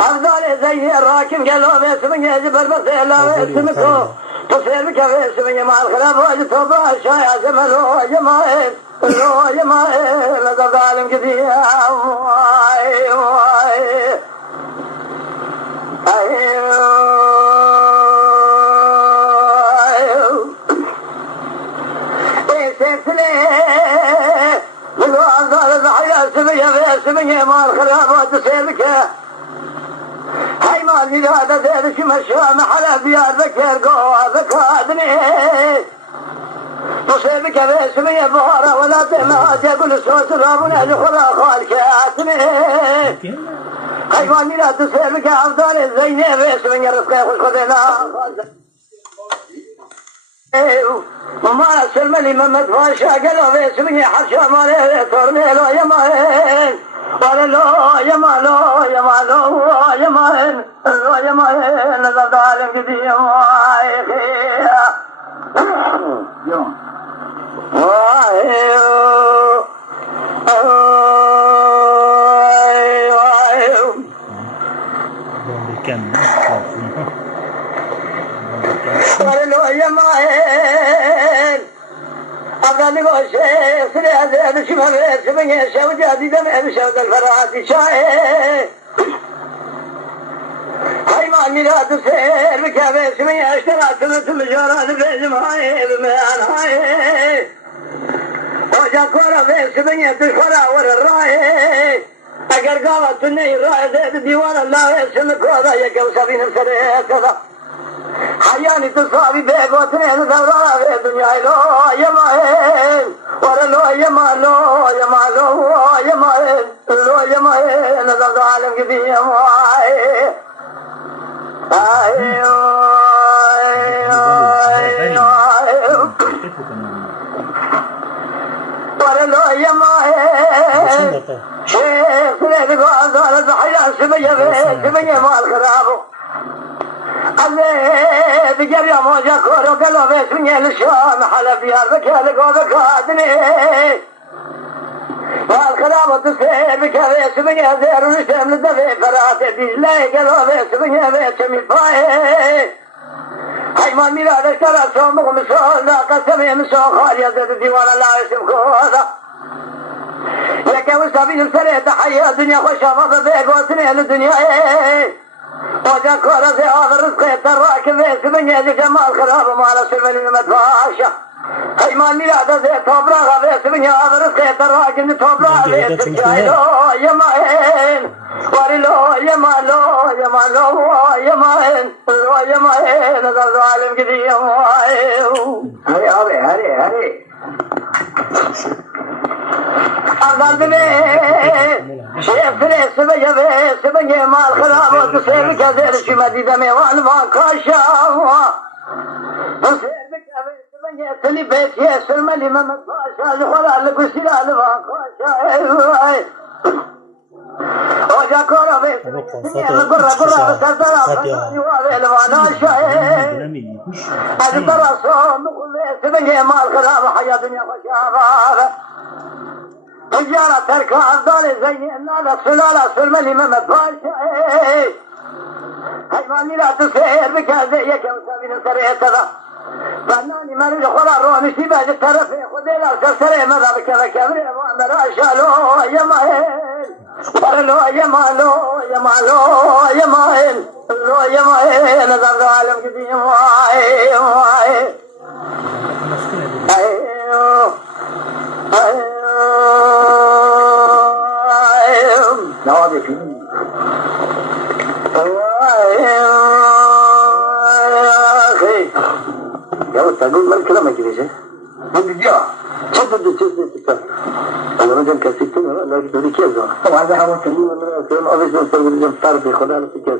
أفضل زي الراكم قالوا باسمك يجب البصير لا باسمكو تصير بك باسمك مع الخلاف واجد طبع الشاي زملو جماعين لو جماعين لقد ظالم كثير واي واي سمية ما الخلاف وتسيرك هاي ما لي هذا زين شو مشوا محل بيار ذكر قوة ذكرني تصيبك بسمية بهارة ولا تما تقول صوت رابنا لخلا خالك اسمي هاي ما لي لا تصيبك أفضل زين بسمية رزقي خوش خذنا وما سلم لي محمد فاشا قالوا باسمي حرشا ما له ترميلو يا ماهن ولا لا يا مالو يا مالو يا ماهن يا ماهن نظر عالم قديم واي يا ماهن أبغى نقول شيء سريع زي شو ما سمعني شو جادي دم شو الفرات شاي هاي ما ميلاد سير بكابي سمعني اشتريت مثل جاران بيجم هاي بمان هاي وجا كورا في سمعني تشورا ورا الراي أجر قامت النهي راي زي ديوان الله يسمك وضع يكو سبين سريع كذا حياني تصابي بيك وتنين ثورا في الدنيا لو يا ماهن ورا لو يا مالو يا مالو يا ماهن لو يا ماهن نظر عالم قديم واي ورا لو يا ماهن شيخ سيدك وعزال الحياة سبية مال خرابو الله بجري موجة كورو قالوا باسمي الشام حلف يا بكالك وبكادني والخرابة تصير بك باسمي زير ونشتم للدفع فراتي بجلي قالوا باسمي باسمي فاي هاي ما ميلاد اشترى صومك مصول لا قسمي مصول خالي زيد ديوان الله اسم كوذا لك وسابين السرية حياة الدنيا خوشة فضبيك وسنين الدنيا وجا كورا في هذا الرزق تراك في سمني جمال خراب وما له سلمني متفاشا هاي ما ميلاد زي توبرا في سمني هذا الرزق تراك ان توبرا في سمني يا ماهن ورلو يا مالو يا مالو يا ماهن يا ماهن الظالم قديم هري هري هري هري أغلبني شيخ فريس سبيا مال خراب وتصير كثير شي مديدة ميوان فاكاشا تصير سبيا تلي بيت يسر ملي ممت فاشا لخلا لكو سلال فاكاشا وجا كورا بيت قرى سردرا فجاني وابي الوانا شاين أجبرا صوم سبيا مال خراب حياة دنيا فشافا تجارة ترك أفضل زي الناس سلالة سلملي ممت فاشا هاي ماني لا تسير بك زيك وسابين سريت ذا فناني مريض خلا روح مشتبه الترفي خذي لا سرسري مذا بك ذكبري وامر أشالو يا ماهن ورلو يا مالو يا مالو يا ماهن لو يا ماهن نظر عالم قديم واي واي ايوه نوادي فيه أخي يا تقول ما الكلام كذا بودی جا چه بودی چه بودی که اما جم کسی تو نه لاش دوری کیه زن تو از همون کنی من آفیس مستقبل جم فرض خدا رو فکر